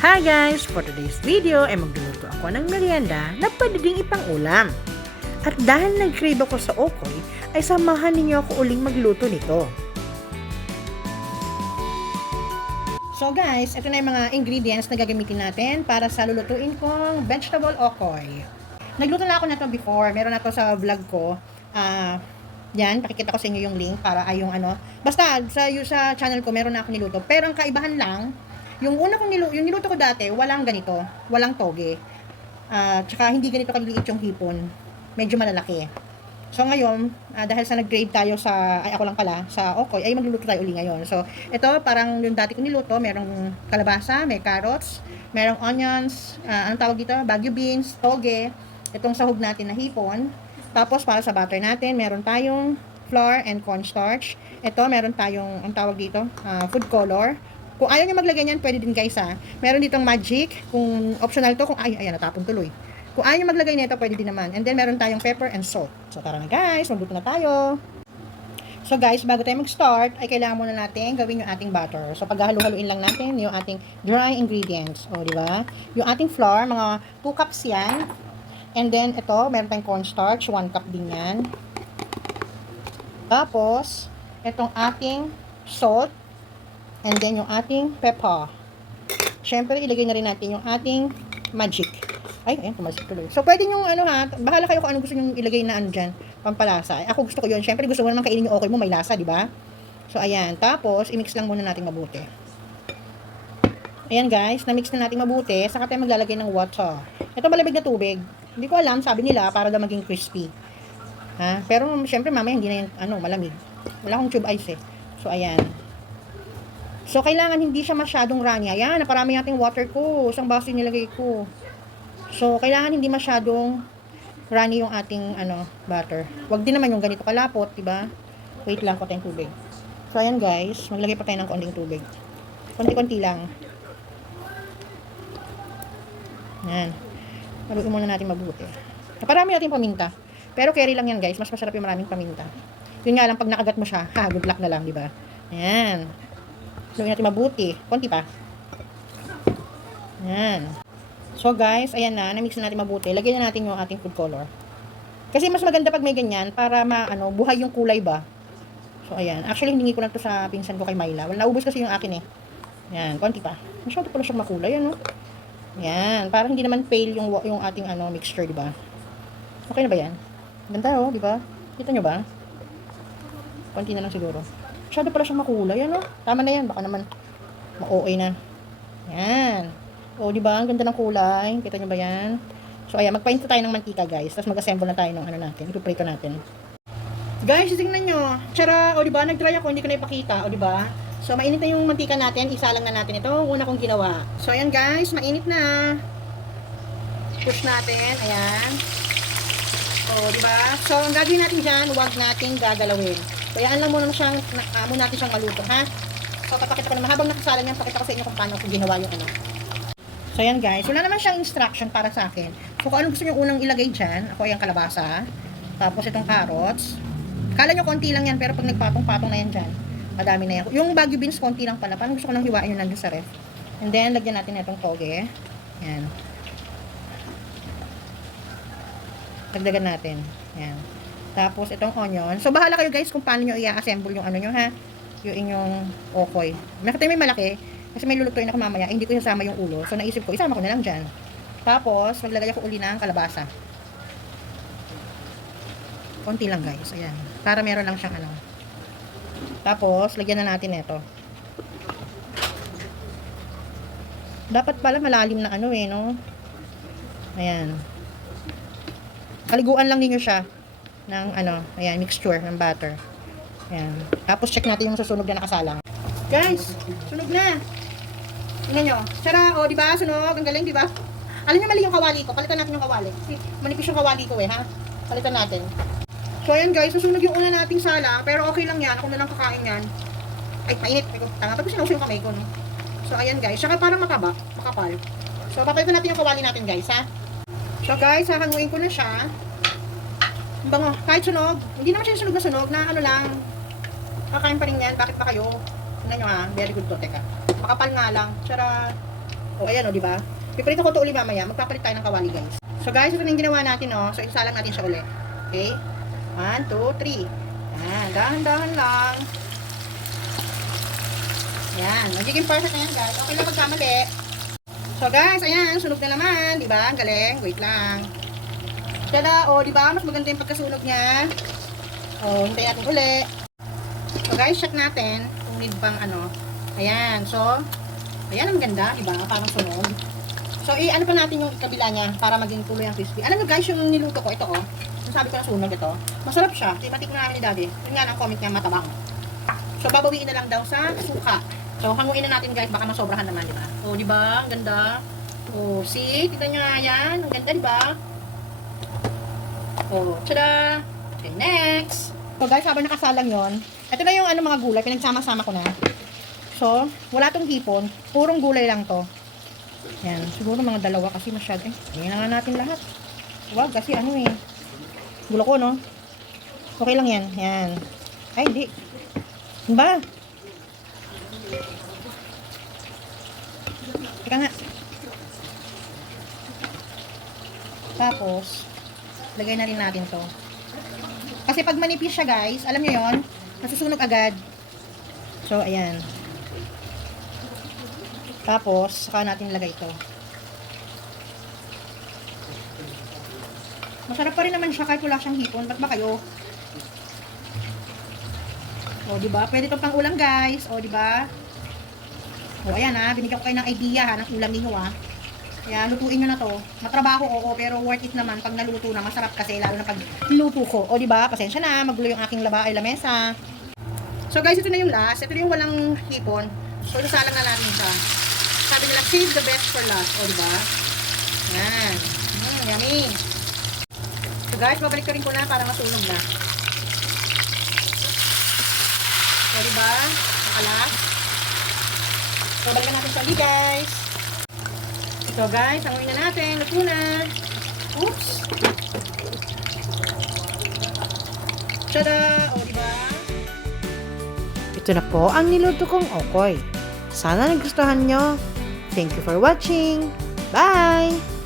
Hi guys! For today's video ay magluluto ako ng merienda na pwede ding ipang-ulam. At dahil nag-crave ako sa okoy, ay samahan ninyo ako uling magluto nito. So guys, ito na yung mga ingredients na gagamitin natin para sa lulutuin kong vegetable okoy. Nagluto na ako na to before, meron na to sa vlog ko. Yan, pakikita ko sa inyo yung link para ay yung ano. Basta sa channel ko meron na ako niluto. Pero ang kaibahan lang, yung una kong niluto ko dati, walang ganito, walang toge. Tsaka hindi ganito kaliliit yung hipon. Medyo malalaki. So ngayon, dahil sa nag-grade tayo ako lang pala, sa okoy, ay magluluto tayo uli ngayon. So, ito parang yung dati ko niluto, merong kalabasa, may carrots, merong onions, anong tawag dito? Baguio beans, toge, itong sahog natin na hipon. Tapos para sa butter natin, meron tayong flour and cornstarch. Ito, meron tayong, ang tawag dito, food color. Kung ayaw nyo maglagay niyan, pwede din guys ha. Meron ditong magic, kung optional to, kung ayan, natapon tuloy. Kung ayaw nyo maglagay nito, pwede din naman. And then meron tayong pepper and salt. So tara na guys, magluto na tayo. So guys, bago tayo mag-start, ay kailangan muna natin gawin yung ating butter. So paghahalu-haluin lang natin yung ating dry ingredients. O, di ba? Yung ating flour, mga 2 cups yan. And then ito, meron tayong cornstarch, 1 cup din yan. Tapos, itong ating salt. And then, yung ating pepper. Siyempre, ilagay na rin natin yung ating magic. Ay, ayan, pumasok tuloy. So, pwede yung ano ha, bahala kayo kung ano gusto nyo ilagay na ano dyan, pampalasa. Ako gusto ko yun. Siyempre, gusto mo naman kainin yung okay mo, may lasa, di ba? So, ayan. Tapos, i-mix lang muna natin mabuti. Ayan guys, na-mix na natin mabuti. Saka tayo maglalagay ng water. Ito malamig na tubig. Hindi ko alam, sabi nila, para daw maging crispy. Ha? Pero, siyempre, mamaya hindi na yung, malamig. Wala akong tube ice eh. So, ayan. So, kailangan hindi siya masyadong runny. Ayan, naparami natin water ko. Isang baso nilagay ko. So, kailangan hindi masyadong runny yung ating, butter. Huwag din naman yung ganito kalapot, diba? Wait lang, ko tayong tubig. So, ayan guys. Maglagay pa tayo ng konting tubig. Konti-konti lang. Ayan. Haluin muna natin mabuti. Naparami natin paminta. Pero carry lang yan guys. Mas masarap yung maraming paminta. Yun nga lang, pag nakagat mo siya, good luck na lang, diba? Ayan. Haluin natin mabuti. Konti pa. Ayan. So guys, ayan na-mix na natin mabuti. Lagyan na natin yung ating food color. Kasi mas maganda pag may ganyan para buhay yung kulay ba. So ayan. Actually, hindi ko na to sa pinsan ko kay Myla. Naubos kasi yung akin eh. Ayan, konti pa. Masyado pala siyang makulay, Ayan, parang hindi naman pale yung ating mixture, di ba? Okay na ba yan? Ganda di ba? Kita nyo ba? Konti na lang siguro. Masyado pala siyang makulay, Tama na yan, baka naman ma-OA na. Ayan. O, di ba? Ang ganda ng kulay. Kita nyo ba yan? So, ayan, magpainit tayo ng mantika, guys. Tapos mag-assemble na tayo ng natin. Ipiprito natin. Guys, tingnan nyo. Tsara, o, di ba? Nag-dry ako, hindi ko na ipakita. O, di ba? So, mainit na yung mantika natin. Isa lang na natin. Ito ang una kong ginawa. So, ayan, guys. Mainit na. Push natin. Ayan. O, di ba? So, ang gagawin natin dyan, huwag natin gagalawin. Kayaan lang muna natin siyang maluto, ha? So, papakita ko naman. Habang nakasalan yan, pakita ko sa inyo kung paano ko ginawa yung So, yan guys. Wala naman siyang instruction para sa akin. So, kung ano gusto nyo unang ilagay dyan, ako yung kalabasa. Tapos, itong carrots. Kala nyo konti lang yan, pero pag nagpatong-patong na yan dyan, madami na yan. Yung Baguio beans, konti lang pala. Parang gusto ko nang hiwain yun nandun sa ref. And then, lagyan natin itong toge. Yan. Dagdagan natin. Yan. Tapos, itong onion. So, bahala kayo guys kung paano nyo i-assemble yung nyo, ha? Yung inyong okoy. Nakita may malaki. Kasi may lulutuin ako mamaya. Hindi ko isasama yung ulo. So, naisip ko, isama ko na lang dyan. Tapos, maglagay ako uli ng kalabasa. Konti lang guys. Ayan. Para meron lang siyang Tapos, lagyan na natin ito. Dapat pala malalim na Ayan. Kaliguan lang ninyo siya ng ayan, mixture ng butter. Ayan. Tapos check natin yung susunog na nakasalang. Guys, sunog na. Tingnan nyo. Tsara, di ba? Sunog. Ang galing, di ba? Alam nyo mali yung kawali ko. Palitan natin yung kawali. Kasi manipis yung kawali ko ha. Palitan natin. So ayan guys, susunog yung una nating salang. Pero okay lang yan. Ako na lang kakain yan. Ay, mainit. Tanga. Tapos sinauso yung kamay ko, So ayan guys. Saka parang makapal. So papalitan natin yung kawali natin guys, ha. So guys, hahanguin ko na siya. Bango, kahit sunog, hindi naman siya sunog na lang. Kakain pa rin yan, bakit pa kayo? Tignan nyo very good to, teka. Makapal nga lang, tsara. O, ayan o, di ba? Piprito ko to uli mamaya. Magpapalit tayo ng kawali, guys. So, guys, ito na yung ginawa natin, no? So, isalang natin siya uli. Okay? 1, 2, 3. Yan. Dahan-dahan lang. Yan. Magiging perfect na yan, guys. Okay lang magkamali. So, guys, ayan. Sunog na naman. Di ba? Ang galing. Wait lang. Tada! O, di ba? Mas maganda yung pagkasunog niya. O, hintayin natin uli. So, guys, check natin kung need pang ano. Ayan. So, ayan, ang ganda, diba? Parang sunog. So, ano pa natin yung kabila niya para maging tuloy ang crispy. Alam nyo guys, yung niluto ko, ito oh. Yung sabi ko na sunog ito. Masarap siya. Timatik na namin ni Daddy. Yun nga lang comment niya, matabang. So, babawiin na lang daw sa suka. So, hanguin na natin guys, baka masobrahan naman, diba? O, diba? Ang ganda. O, see? Tignan nyo nga yan. Ang ganda, diba? O, tada! Okay, next! So, guys, habang nakasalang yon, ito na yung ano, mga gulay. Pinagsama-sama ko na. So, wala tong hipon. Purong gulay lang to. Yan. Siguro mga dalawa kasi masyado. Tingnan na nga natin lahat. Wag kasi ano eh. Gulo ko, no? Okay lang yan. Yan. Ay, di. Ano ba? Teka nga. Tapos, lagay na rin natin to. Kasi pag manipis siya, guys, alam nyo yon, nasusunog agad. So, ayan. Tapos, saka natin lagay ito. Masarap pa rin naman siya kahit wala siyang hipon. Ba't ba kayo? O, diba? Pwede itong pang ulam, guys. O, diba? O, ayan ha. Binigyan ko kayo ng idea ha, ng ulam ninyo ha. Kaya, lutuin nyo na to. Matrabaho oo, pero worth it naman pag naluto na. Masarap kasi, lalo na pag niluto ko. O, diba? Pasensya na. Magulo yung aking lamesa. So, guys, ito na yung last. Ito na yung walang hipon. So, isasalang na natin siya. Sabi nila, save the best for last. O, diba? Yan. Yummy. So, guys, babalik ko rin ko na para masunog na. So, diba? Nakalas. So, balikan natin sa guys. So, guys, hanguin na natin. Luto na. Oops. Tada! O, diba? Ito na po ang niluto kong okoy. Sana nagustuhan nyo. Thank you for watching. Bye!